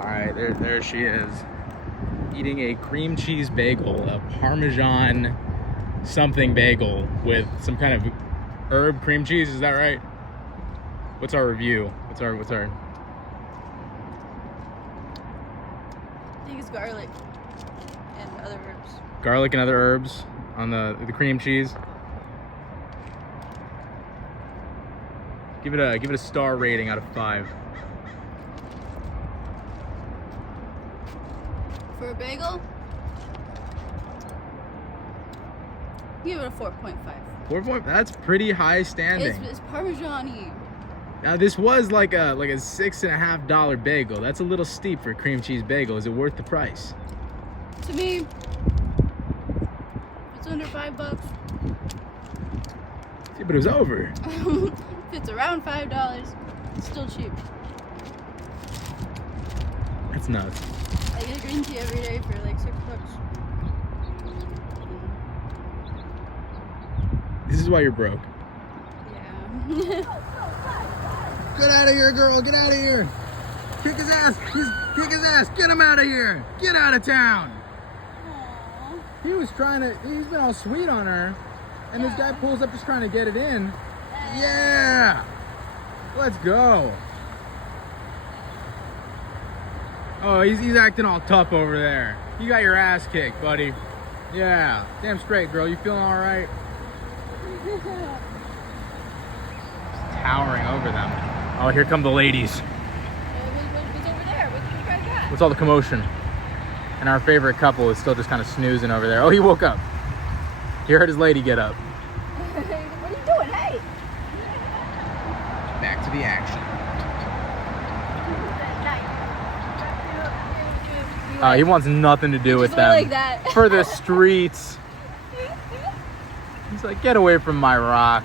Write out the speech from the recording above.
All right, there she is, eating a cream cheese bagel, a Parmesan something bagel with some kind of herb cream cheese. Is that right? What's our review? What's our? I think it's garlic and other herbs. Garlic and other herbs on the cream cheese. Give it a star rating out of 5. For a bagel, give it a 4.5. 4 point. That's pretty high standing. It's Parmesan-y. Now this was like a $6.50 bagel. That's a little steep for a cream cheese bagel. Is it worth the price? To me, it's under $5. Yeah, but it was over. If it's around $5, it's still cheap. That's nuts. I get a green tea every day for like $6. This is why you're broke. Yeah. Get out of here, girl. Get out of here. Kick his ass. Kick his ass. Get him out of here. Get out of town. Aww. He was trying to, he's been all sweet on her. And this guy pulls up just trying to get it in. Yeah. Let's go. Oh, he's acting all tough over there. You got your ass kicked, buddy. Yeah. Damn straight, girl. You feeling all right? Towering over them. Oh, here come the ladies. What's over there? What did you guys got? What's all the commotion? And our favorite couple is still just kind of snoozing over there. Oh, he woke up. He heard his lady get up. What are you doing? Hey! Back to the action. He wants nothing to do with them. Like that. For the streets. He's like, get away from my rock.